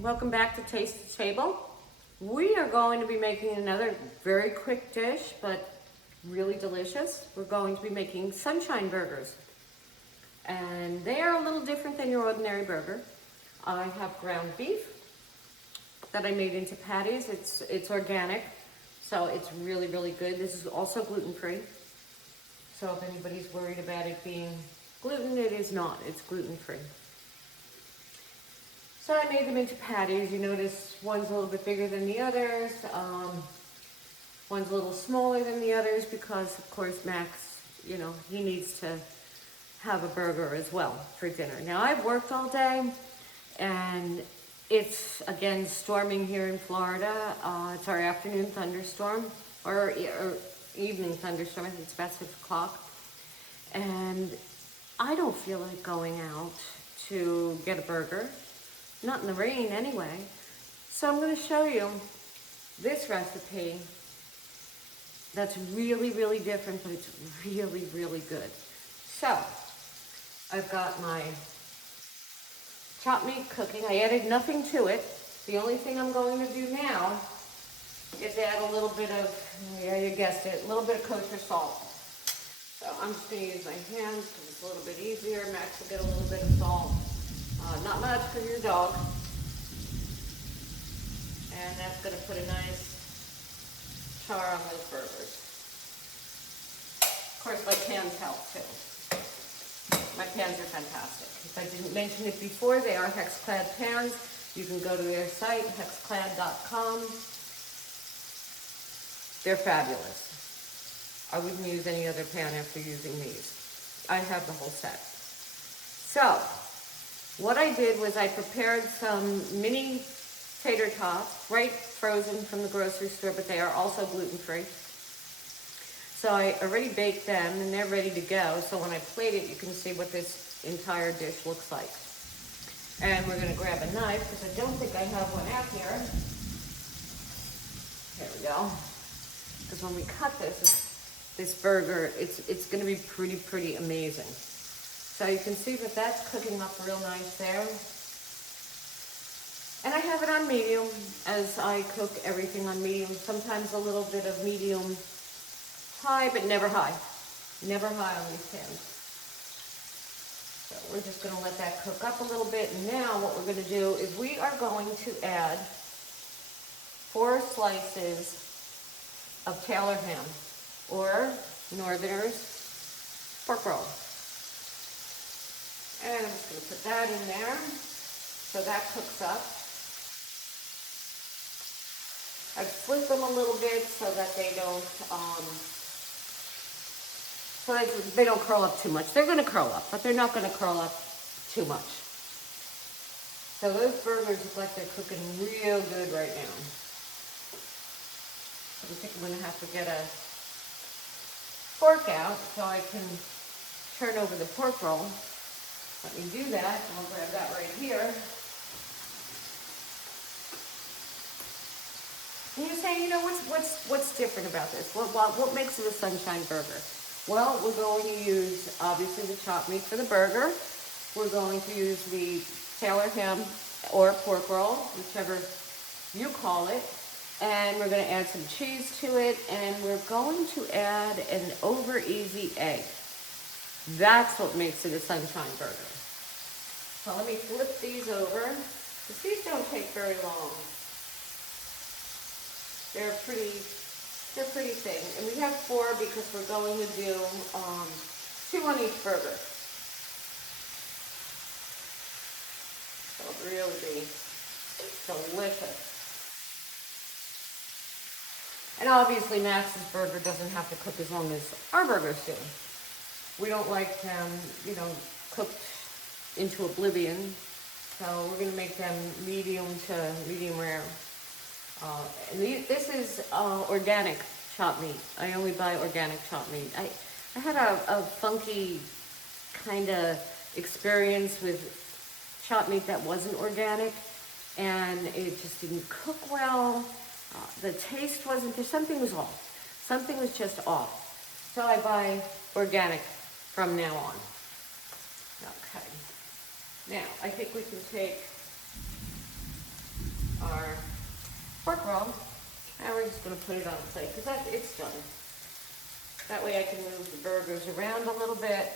welcome back to Taste the Table. We are going to be making another very quick dish, but really delicious. We're going to be making sunshine burgers. And they are a little different than your ordinary burger. I have ground beef that I made into patties. It's organic, so it's really, really good. This is also gluten-free. So if anybody's worried about it being gluten, it is not. It's gluten-free. So I made them into patties. You notice one's a little bit bigger than the others. One's a little smaller than the others because, of course, Max, he needs to have a burger as well for dinner. Now, I've worked all day, and it's, again, storming here in Florida. It's our afternoon thunderstorm, or evening thunderstorm. I think it's about 6 o'clock. And I don't feel like going out to get a burger. Not in the rain anyway. So I'm going to show you this recipe that's really, really different, but it's really, really good. So I've got my chopped meat cooking. I added nothing to it. The only thing I'm going to do now is add a little bit of, yeah, you guessed it, a little bit of kosher salt. So I'm just going to use my hands because it's a little bit easier. Max will get a little bit of salt. Not much for your dog. And that's going to put a nice char on those burgers. Of course, my pans help too. My pans are fantastic. If I didn't mention it before, they are HexClad pans. You can go to their site, hexclad.com. They're fabulous. I wouldn't use any other pan after using these. I have the whole set. So, what I did was I prepared some mini tater tots, right, frozen from the grocery store, but they are also gluten-free. So I already baked them, and they're ready to go. So when I plate it, you can see what this entire dish looks like. And we're going to grab a knife, because I don't think I have one out here. There we go. Because when we cut this burger, it's going to be pretty amazing. So you can see that that's cooking up real nice there. And I have it on medium, as I cook everything on medium. Sometimes a little bit of medium high, but never high. Never high on these pans. So we're just going to let that cook up a little bit. And now what we're going to do is we are going to add 4 slices of Taylor ham, or Northerners pork roll. And I'm just going to put that in there, so that cooks up. I've split them a little bit so that they don't curl up too much. They're going to curl up, but they're not going to curl up too much. So those burgers look like they're cooking real good right now. I think I'm going to have to get a fork out so I can turn over the pork roll. Let me do that. I'll grab that right here. And you're saying, what's different about this? What makes it a sunshine burger? Well, we're going to use, obviously, the chopped meat for the burger. We're going to use the Taylor ham or pork roll, whichever you call it. And we're going to add some cheese to it. And we're going to add an over-easy egg. That's what makes it a sunshine burger. So let me flip these over. These don't take very long. They're pretty thin. And we have 4 because we're going to do 2 on each burger. So it'll really be delicious. And obviously Max's burger doesn't have to cook as long as our burgers do. We don't like them, cooked into oblivion. So we're going to make them medium to medium rare. And this is organic chopped meat. I only buy organic chopped meat. I had a funky kind of experience with chopped meat that wasn't organic, and it just didn't cook well. The taste wasn't there. Something was off. Something was just off. So I buy organic from now on. Okay. Now, I think we can take our pork roll. And we're just going to put it on the plate because it's done. That way I can move the burgers around a little bit.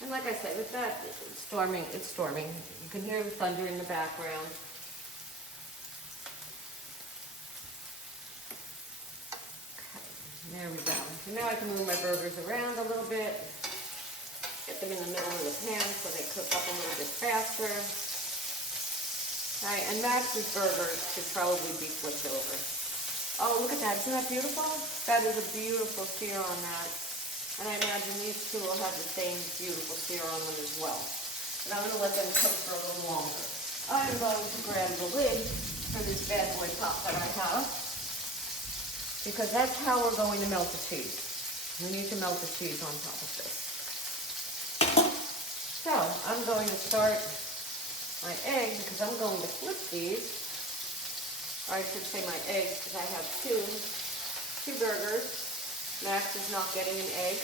And like I said, with that, it's storming. You can hear the thunder in the background. Okay, there we go. So now I can move my burgers around a little bit. Get them in the middle of the pan so they cook up a little bit faster. All right, and Max's burgers should probably be flipped over. Oh, look at that. Isn't that beautiful? That is a beautiful sear on that. And I imagine these two will have the same beautiful sear on them as well. And I'm going to let them cook for a little longer. I'm going to grab the lid for this bad boy top that I have, because that's how we're going to melt the cheese. We need to melt the cheese on top of this. So I'm going to start my egg, because I'm going to flip these. Or I should say my eggs, because I have two burgers. Max is not getting an egg.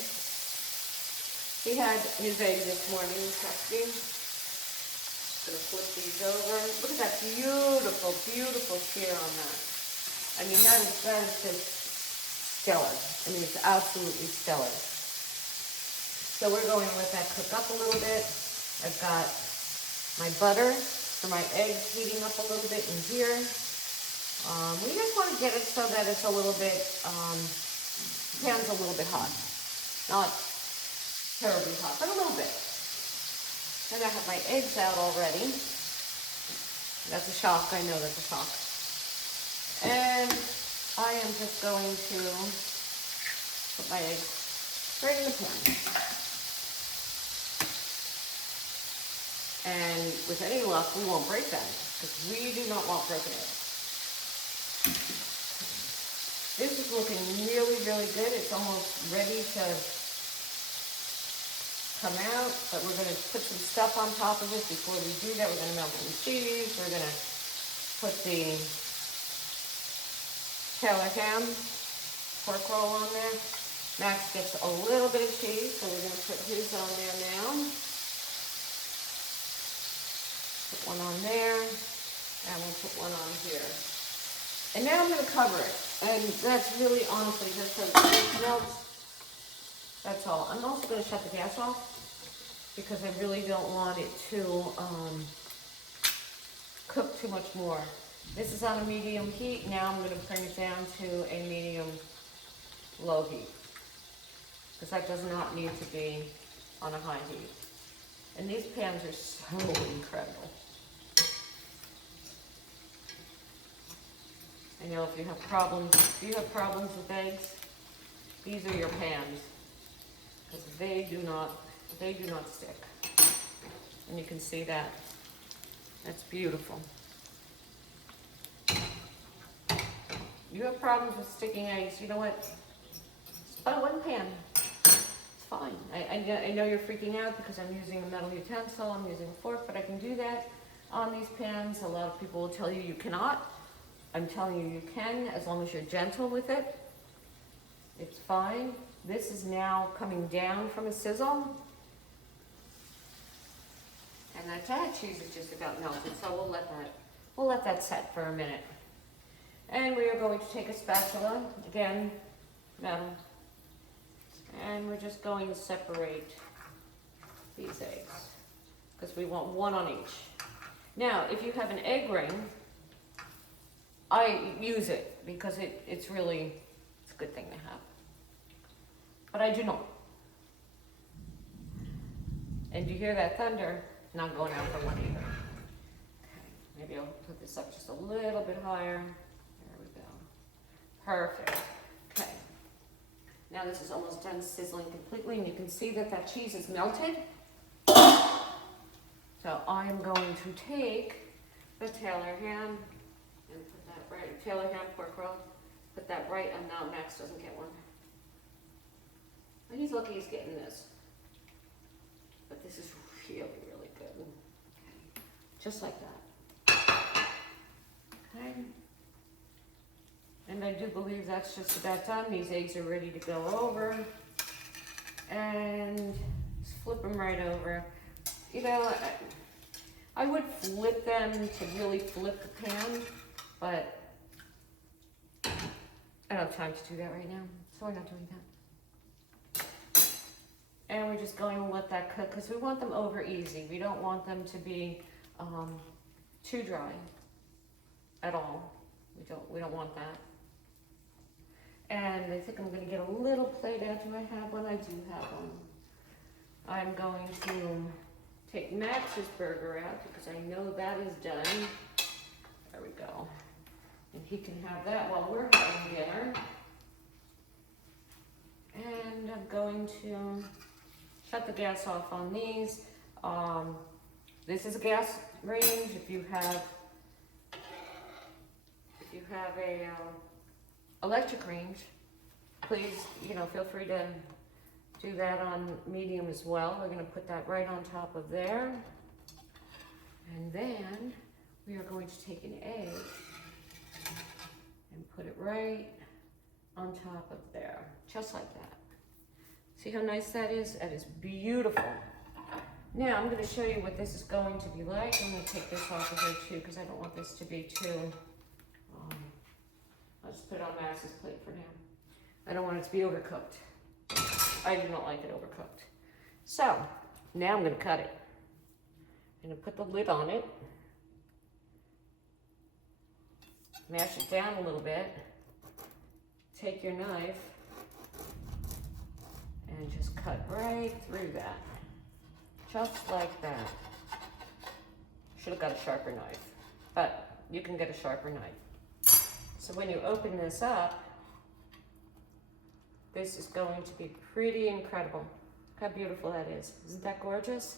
He had his egg this morning, testing. Just gonna flip these over. Look at that beautiful, beautiful sear on that. I mean, that is just stellar. I mean, it's absolutely stellar. So we're going to let that cook up a little bit. I've got my butter for my eggs heating up a little bit in here. We just want to get it so that it's a little bit, pan's a little bit hot. Not terribly hot, but a little bit. And I have my eggs out already. That's a shock, I know that's a shock. And I am just going to put my eggs right in the pan. And with any luck, we won't break them, because we do not want broken eggs. This is looking really, really good. It's almost ready to come out, but we're going to put some stuff on top of it before we do that. We're going to melt some cheese. We're going to put the Taylor ham pork roll on there. Max gets a little bit of cheese, so we're going to put his on there now. Put one on there, and we'll put one on here. And now I'm going to cover it. And that's really, honestly, just so it melts. That's all. I'm also going to shut the gas off, because I really don't want it to cook too much more. This is on a medium heat. Now I'm going to bring it down to a medium low heat, because that does not need to be on a high heat. And these pans are so incredible. I know if you have problems with eggs, these are your pans, because they do not stick. And you can see that. That's beautiful. You have problems with sticking eggs, you know what? Just buy one pan. It's fine. I know you're freaking out because I'm using a metal utensil, I'm using a fork, but I can do that on these pans. A lot of people will tell you you cannot. I'm telling you, you can, as long as you're gentle with it. It's fine. This is now coming down from a sizzle. And that cheese is just about melted, so we'll let that set for a minute. And we are going to take a spatula, again, metal, and we're just going to separate these eggs, because we want one on each. Now, if you have an egg ring, I use it because it's a good thing to have. But I do not. And you hear that thunder? Not going out for one either. Okay, maybe I'll put this up just a little bit higher. There we go. Perfect. Okay. Now this is almost done sizzling completely, and you can see that that cheese is melted. So I am going to take the Taylor ham and put that right, Taylor ham pork roll, put that right, and now Max doesn't get one. And he's lucky he's getting this. But this is really, really good. Okay. Just like that. Okay. And I do believe that's just about done. These eggs are ready to go over. And just flip them right over. You know, I would flip them to really flip the pan, but I don't have time to do that right now, so we're not doing that. And we're just going to let that cook because we want them over easy. We don't want them to be too dry at all. We don't want that. And I think I'm going to get a little plate out. Do I have one? I do have one. I'm going to take Max's burger out because I know that is done. There we go. And he can have that while we're having dinner. And I'm going to shut the gas off on these. This is a gas range. If you have a electric range, please, feel free to do that on medium as well. We're going to put that right on top of there. And then we are going to take an egg and put it right on top of there, just like that. See how nice that is? That is beautiful. Now I'm going to show you what this is going to be like. I'm going to take this off of here too because I don't want this to be too, I'll just put it on Max's plate for now. I don't want it to be overcooked. I do not like it overcooked. So now I'm going to cut it. I'm going to put the lid on it. Mash it down a little bit. Take your knife and just cut right through that. Just like that. Should have got a sharper knife, but you can get a sharper knife. So when you open this up, this is going to be pretty incredible. Look how beautiful that is. Isn't that gorgeous?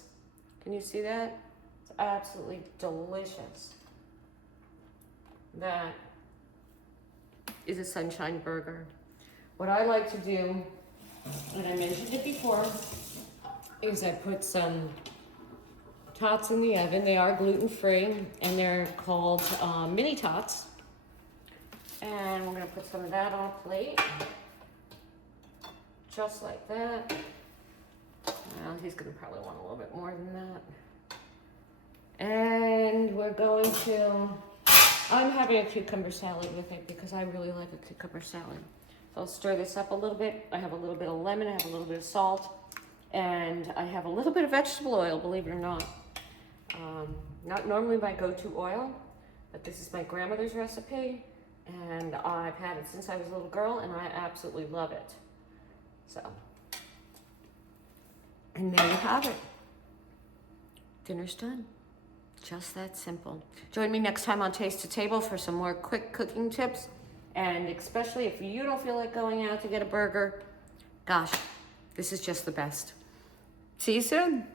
Can you see that? It's absolutely delicious. That is a sunshine burger. What I like to do, and I mentioned it before, is I put some tots in the oven. They are gluten-free, and they're called mini tots. And we're gonna put some of that on a plate. Just like that. Well, he's gonna probably want a little bit more than that. And we're going to, I'm having a cucumber salad with it because I really like a cucumber salad. So I'll stir this up a little bit. I have a little bit of lemon, I have a little bit of salt, and I have a little bit of vegetable oil, believe it or not. Not normally my go-to oil, but this is my grandmother's recipe, and I've had it since I was a little girl, and I absolutely love it. So, and there you have it. Dinner's done. Just that simple. Join me next time on Taste to Table for some more quick cooking tips. And especially if you don't feel like going out to get a burger, gosh, this is just the best. See you soon.